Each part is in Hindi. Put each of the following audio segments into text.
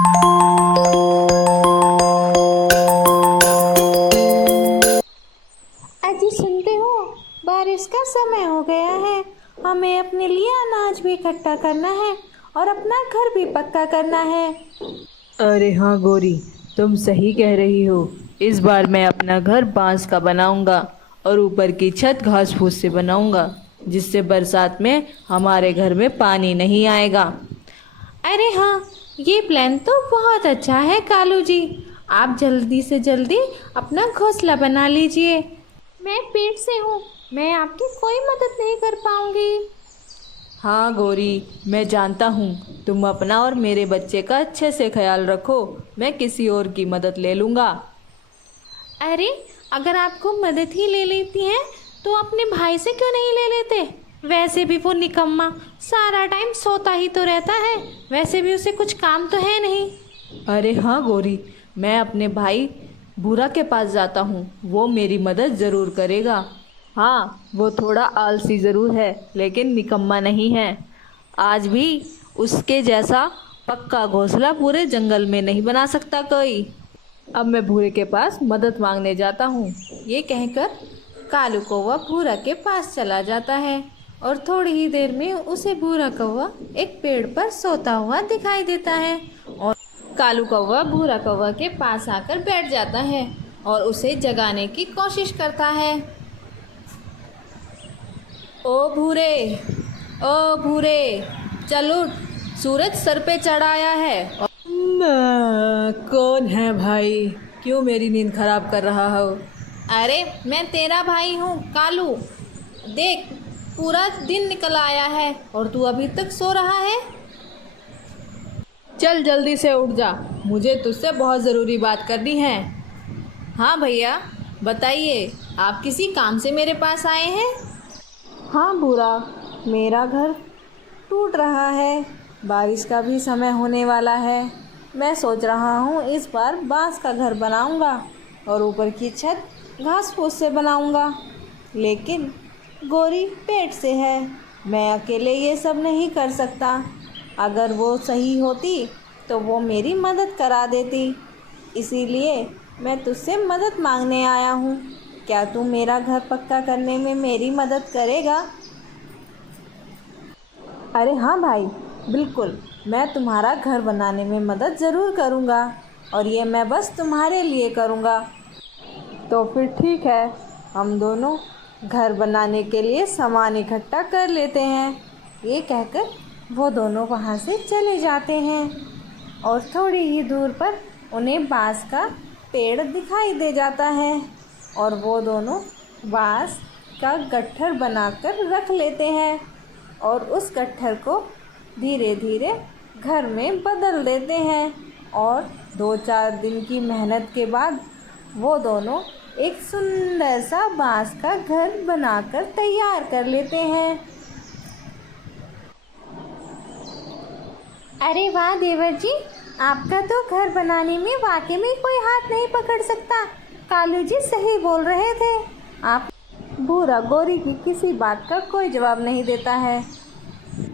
अजी सुनते हो, बारिश का समय हो गया है। हमें अपने लिए अनाज भी इकट्ठा करना है और अपना घर भी पक्का करना है। अरे हाँ गौरी, तुम सही कह रही हो। इस बार मैं अपना घर बांस का बनाऊंगा और ऊपर की छत घास फूस से बनाऊंगा, जिससे बरसात में हमारे घर में पानी नहीं आएगा। अरे हाँ, ये प्लान तो बहुत अच्छा है कालू जी। आप जल्दी से जल्दी अपना घोंसला बना लीजिए। मैं पेट से हूँ, मैं आपकी कोई मदद नहीं कर पाऊंगी। हाँ गौरी, मैं जानता हूँ तुम अपना और मेरे बच्चे का अच्छे से ख्याल रखो। मैं किसी और की मदद ले लूँगा। अरे, अगर आपको मदद ही ले लेती हैं तो अपने भाई से क्यों नहीं ले लेते? वैसे भी वो निकम्मा सारा टाइम सोता ही तो रहता है। वैसे भी उसे कुछ काम तो है नहीं। अरे हाँ गौरी, मैं अपने भाई भूरा के पास जाता हूँ, वो मेरी मदद ज़रूर करेगा। हाँ, वो थोड़ा आलसी ज़रूर है, लेकिन निकम्मा नहीं है। आज भी उसके जैसा पक्का घोंसला पूरे जंगल में नहीं बना सकता कोई। अब मैं भूरे के पास मदद मांगने जाता हूँ। ये कहकर कालू कौवा भूरा के पास चला जाता है और थोड़ी ही देर में उसे भूरा कौवा एक पेड़ पर सोता हुआ दिखाई देता है। और कालू कौवा भूरा कौवा के पास आकर बैठ जाता है और उसे जगाने की कोशिश करता है। ओ भूरे, ओ भूरे, चल उठ, सूरज सर पे चढ़ाया है। कौन है भाई? क्यों मेरी नींद खराब कर रहा हो? अरे, मैं तेरा भाई हूँ कालू। देख, पूरा दिन निकल आया है और तू अभी तक सो रहा है। चल जल्दी से उठ जा, मुझे तुझसे बहुत ज़रूरी बात करनी है। हाँ भैया, बताइए, आप किसी काम से मेरे पास आए हैं? हाँ भूरा, मेरा घर टूट रहा है, बारिश का भी समय होने वाला है। मैं सोच रहा हूँ इस बार बांस का घर बनाऊँगा और ऊपर की छत घास फूस से बनाऊँगा, लेकिन गौरी पेट से है, मैं अकेले ये सब नहीं कर सकता। अगर वो सही होती तो वो मेरी मदद करा देती, इसीलिए मैं तुझसे मदद मांगने आया हूँ। क्या तू मेरा घर पक्का करने में मेरी मदद करेगा? अरे हाँ भाई, बिल्कुल, मैं तुम्हारा घर बनाने में मदद ज़रूर करूँगा और ये मैं बस तुम्हारे लिए करूँगा। तो फिर ठीक है, हम दोनों घर बनाने के लिए सामान इकट्ठा कर लेते हैं। ये कहकर वो दोनों वहाँ से चले जाते हैं और थोड़ी ही दूर पर उन्हें बांस का पेड़ दिखाई दे जाता है और वो दोनों बांस का गट्ठर बनाकर रख लेते हैं और उस गट्ठर को धीरे धीरे घर में बदल देते हैं। और 2-4 दिन की मेहनत के बाद वो दोनों एक सुंदर सा बांस का घर बनाकर तैयार कर लेते हैं। अरे वाह देवर जी, आपका तो घर बनाने में वाकई में कोई हाथ नहीं पकड़ सकता। कालू जी सही बोल रहे थे। आप भूरा गौरी की किसी बात का कोई जवाब नहीं देता है।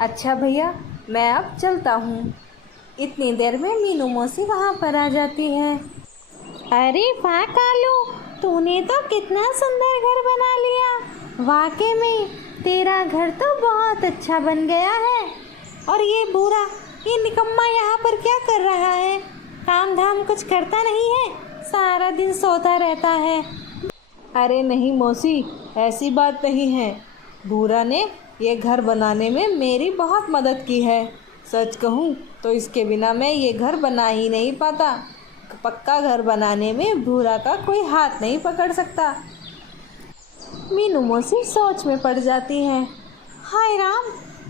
अच्छा भैया, मैं अब चलता हूँ। इतनी देर में मीनू मौसी वहाँ पर आ जाती है। अरे वाह कालू, तूने तो कितना सुंदर घर बना लिया। वाकई में तेरा घर तो बहुत अच्छा बन गया है। और ये भूरा, ये निकम्मा यहाँ पर क्या कर रहा है? काम धाम कुछ करता नहीं है, सारा दिन सोता रहता है। अरे नहीं मौसी, ऐसी बात नहीं है। भूरा ने ये घर बनाने में मेरी बहुत मदद की है। सच कहूँ तो इसके बिना मैं ये घर बना ही नहीं पाता। पक्का घर बनाने में भूरा का कोई हाथ नहीं पकड़ सकता। मीनू मौसी सोच में पड़ जाती है। हाय राम,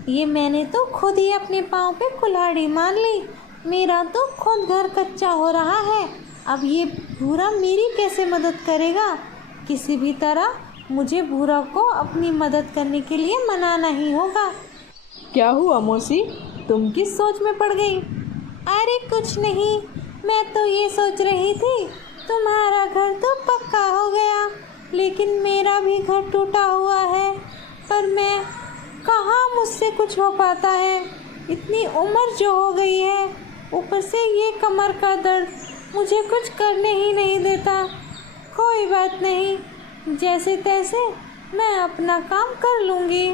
ये मैंने तो खुद ही अपने पाँव पे कुल्हाड़ी मार ली। मेरा तो खुद घर कच्चा हो रहा है, अब ये भूरा मेरी कैसे मदद करेगा? किसी भी तरह मुझे भूरा को अपनी मदद करने के लिए मनाना ही होगा। क्या हुआ मौसी, तुम किस सोच में पड़ गई? अरे कुछ नहीं, मैं तो ये सोच रही थी तुम्हारा घर तो पक्का हो गया, लेकिन मेरा भी घर टूटा हुआ है। पर मैं कहाँ मुझसे कुछ हो पाता है, इतनी उम्र जो हो गई है, ऊपर से ये कमर का दर्द मुझे कुछ करने ही नहीं देता। कोई बात नहीं, जैसे तैसे मैं अपना काम कर लूँगी।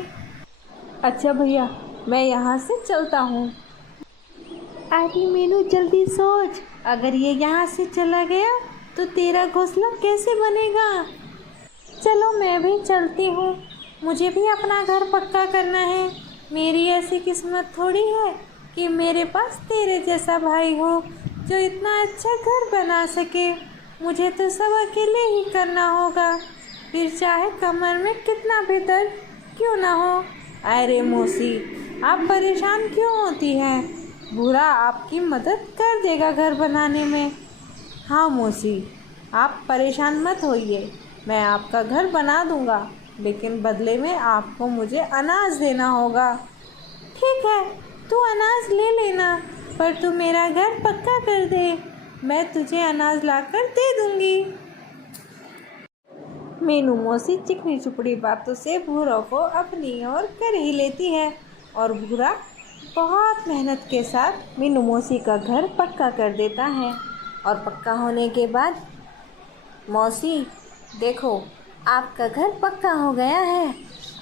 अच्छा भैया, मैं यहाँ से चलता हूँ। अरे मीनू जल्दी सोच, अगर ये यहाँ से चला गया तो तेरा घोंसला कैसे बनेगा। चलो मैं भी चलती हूँ, मुझे भी अपना घर पक्का करना है। मेरी ऐसी किस्मत थोड़ी है कि मेरे पास तेरे जैसा भाई हो जो इतना अच्छा घर बना सके। मुझे तो सब अकेले ही करना होगा, फिर चाहे कमर में कितना भी दर्द क्यों ना हो। अरे मौसी, आप परेशान क्यों होती हैं? भूरा आपकी मदद कर देगा घर बनाने में। हाँ मौसी, आप परेशान मत होइए, मैं आपका घर बना दूंगा, लेकिन बदले में आपको मुझे अनाज देना होगा। ठीक है, तू अनाज ले लेना, पर तू मेरा घर पक्का कर दे, मैं तुझे अनाज लाकर दे दूंगी। मीनू मौसी चिकनी चुपड़ी बातों से भूरा को अपनी ओर कर ही लेती है और भूरा बहुत मेहनत के साथ मीनू मौसी का घर पक्का कर देता है। और पक्का होने के बाद, मौसी देखो, आपका घर पक्का हो गया है।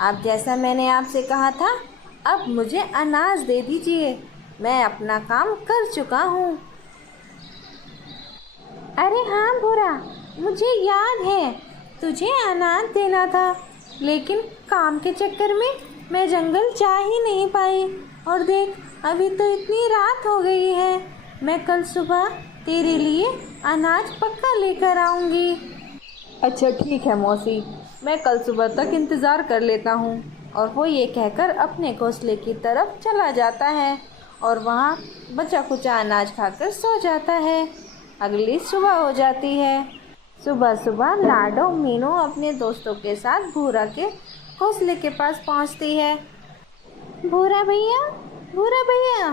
आप जैसा मैंने आपसे कहा था, अब मुझे अनाज दे दीजिए, मैं अपना काम कर चुका हूँ। अरे हाँ भूरा, मुझे याद है तुझे अनाज देना था, लेकिन काम के चक्कर में मैं जंगल जा ही नहीं पाई। और देख, अभी तो इतनी रात हो गई है, मैं कल सुबह तेरे लिए अनाज पक्का लेकर आऊँगी। अच्छा ठीक है मौसी, मैं कल सुबह तक इंतज़ार कर लेता हूँ। और वो ये कहकर अपने घोंसले की तरफ चला जाता है और वहाँ बचा कुचा अनाज खाकर सो जाता है। अगली सुबह हो जाती है। सुबह सुबह लाडो मीनू अपने दोस्तों के साथ भूरा के घोंसले के पास पहुँचती है। भूरा भैया, भूरा भैया।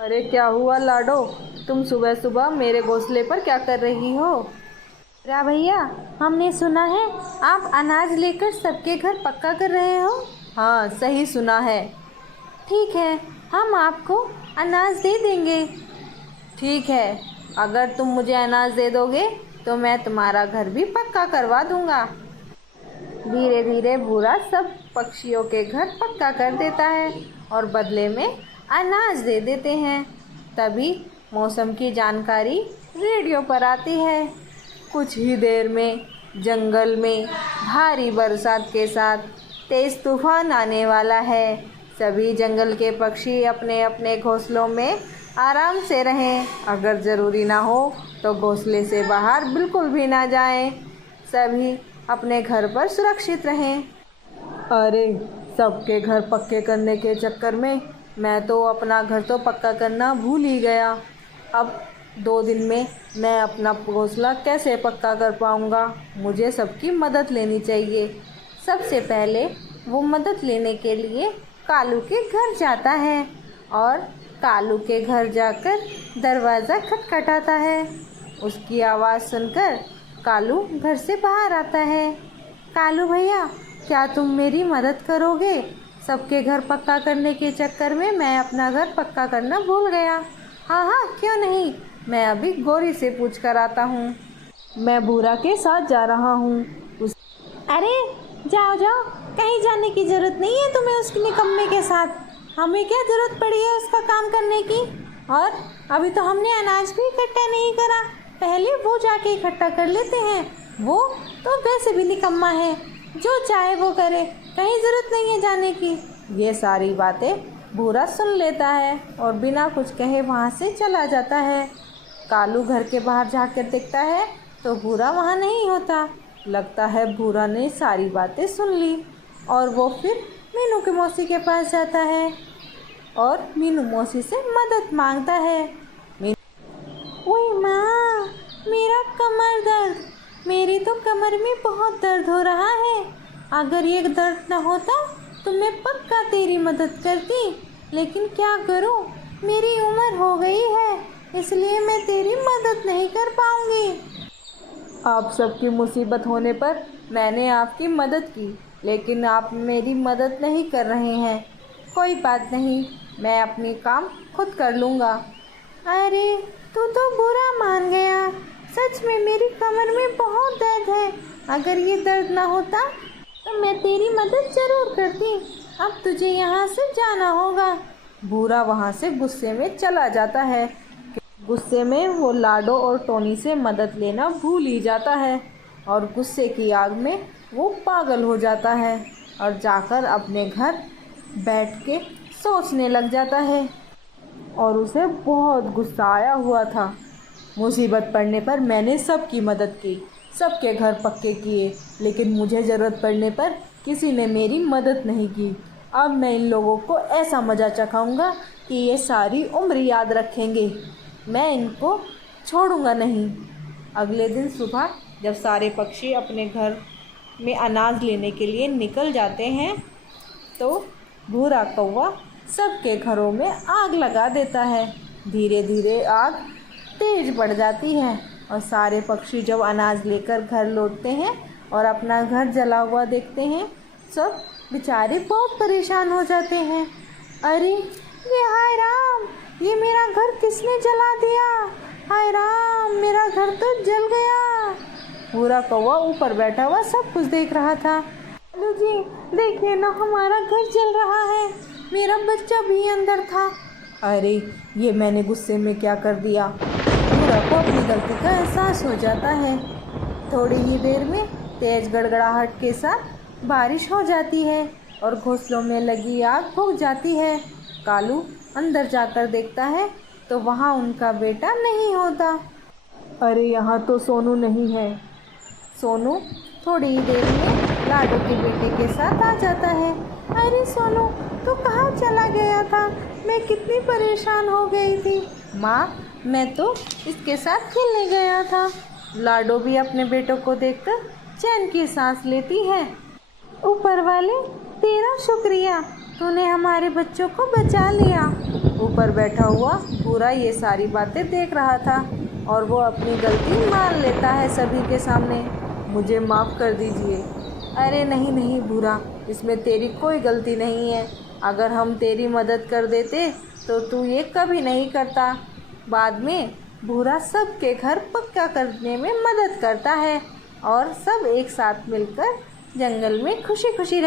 अरे क्या हुआ लाडो, तुम सुबह सुबह मेरे घोंसले पर क्या कर रही हो? भूरा भैया, हमने सुना है आप अनाज लेकर सबके घर पक्का कर रहे हो। हाँ सही सुना है। ठीक है, हम आपको अनाज दे देंगे। ठीक है, अगर तुम मुझे अनाज दे दोगे तो मैं तुम्हारा घर भी पक्का करवा दूंगा। धीरे धीरे भूरा सब पक्षियों के घर पक्का कर देता है और बदले में अनाज दे देते हैं। तभी मौसम की जानकारी रेडियो पर आती है। कुछ ही देर में जंगल में भारी बरसात के साथ तेज़ तूफान आने वाला है। सभी जंगल के पक्षी अपने अपने घोंसलों में आराम से रहें। अगर ज़रूरी ना हो तो घोंसले से बाहर बिल्कुल भी ना जाएं। सभी अपने घर पर सुरक्षित रहें। अरे, सबके घर पक्के करने के चक्कर में मैं तो अपना घर तो पक्का करना भूल ही गया। अब 2 दिन में मैं अपना घोंसला कैसे पक्का कर पाऊँगा? मुझे सबकी मदद लेनी चाहिए। सबसे पहले वो मदद लेने के लिए कालू के घर जाता है और कालू के घर जाकर दरवाज़ा खटखटाता है। उसकी आवाज़ सुनकर कालू घर से बाहर आता है। कालू भैया, क्या तुम मेरी मदद करोगे? सबके घर पक्का करने के चक्कर में मैं अपना घर पक्का करना भूल गया। हाँ हाँ, क्यों नहीं, मैं अभी गौरी से पूछ कर आता हूँ। मैं भूरा के साथ जा रहा हूँ। अरे जाओ जाओ, कहीं जाने की ज़रूरत नहीं है तुम्हें उसके निकम्मे के साथ। हमें क्या ज़रूरत पड़ी है उसका काम करने की? और अभी तो हमने अनाज भी इकट्ठा नहीं करा, पहले वो जाके इकट्ठा कर लेते हैं। वो तो वैसे भी निकम्मा है, जो चाहे वो करे, कहीं ज़रूरत नहीं है जाने की। ये सारी बातें भूरा सुन लेता है और बिना कुछ कहे वहाँ से चला जाता है। कालू घर के बाहर जाकर देखता है तो भूरा वहाँ नहीं होता। लगता है भूरा ने सारी बातें सुन ली और वो फिर मीनू की मौसी के पास जाता है और मीनू मौसी से मदद मांगता है। ओए माँ, मेरा कमर दर्द, मेरी तो कमर में बहुत दर्द हो रहा है। अगर ये दर्द न होता तो मैं पक्का तेरी मदद करती, लेकिन क्या करूँ, मेरी उम्र हो गई है, इसलिए मैं तेरी मदद नहीं कर पाऊँगी। आप सबकी मुसीबत होने पर मैंने आपकी मदद की, लेकिन आप मेरी मदद नहीं कर रहे हैं। कोई बात नहीं, मैं अपनी काम खुद कर लूँगा। अरे तू तो बुरा मान गया। सच में मेरी कमर में बहुत दर्द है। अगर ये दर्द ना होता तो मैं तेरी मदद जरूर करती। अब तुझे यहाँ से जाना होगा। भूरा वहाँ से गुस्से में चला जाता है। गुस्से में वो लाडो और टोनी से मदद लेना भूल ही जाता है और गुस्से की आग में वो पागल हो जाता है और जाकर अपने घर बैठ के सोचने लग जाता है। और उसे बहुत गुस्सा आया हुआ था। मुसीबत पड़ने पर मैंने सबकी मदद की, सबके घर पक्के किए, लेकिन मुझे ज़रूरत पड़ने पर किसी ने मेरी मदद नहीं की। अब मैं इन लोगों को ऐसा मज़ा चखाऊंगा कि ये सारी उम्र याद रखेंगे। मैं इनको छोड़ूंगा नहीं। अगले दिन सुबह जब सारे पक्षी अपने घर में अनाज लेने के लिए निकल जाते हैं तो भूरा कौवा सबके घरों में आग लगा देता है। धीरे धीरे आग तेज बढ़ जाती है और सारे पक्षी जब अनाज लेकर घर लौटते हैं और अपना घर जला हुआ देखते हैं, सब बेचारे बहुत परेशान हो जाते हैं। अरे ये हाय राम, ये मेरा घर किसने जला दिया? हाय राम, मेरा घर तो जल गया। भूरा कौवा ऊपर बैठा हुआ सब कुछ देख रहा था। कालू जी देखिए ना, हमारा घर जल रहा है। मेरा बच्चा भी अंदर था। अरे ये मैंने गुस्से में क्या कर दिया। भूरा को अपनी गलती का एहसास हो जाता है। थोड़ी ही देर में तेज गड़गड़ाहट के साथ बारिश हो जाती है और घोंसलों में लगी आग बुझ जाती है। कालू अंदर जाकर देखता है तो वहाँ उनका बेटा नहीं होता। अरे यहाँ तो सोनू नहीं है। सोनू थोड़ी ही देर में लाडो के बेटे के साथ आ जाता है। अरे सोनू, तू कहाँ चला गया था? मैं कितनी परेशान हो गई थी। माँ, मैं तो इसके साथ खेलने गया था। लाडो भी अपने बेटों को देखकर चैन की सांस लेती है। ऊपर वाले तेरा शुक्रिया, तूने हमारे बच्चों को बचा लिया। ऊपर बैठा हुआ भूरा ये सारी बातें देख रहा था और वो अपनी गलती मान लेता है सभी के सामने। मुझे माफ़ कर दीजिए। अरे नहीं नहीं भूरा, इसमें तेरी कोई गलती नहीं है। अगर हम तेरी मदद कर देते तो तू ये कभी नहीं करता। बाद में भूरा सबके घर पक्का करने में मदद करता है और सब एक साथ मिलकर जंगल में खुशी खुशी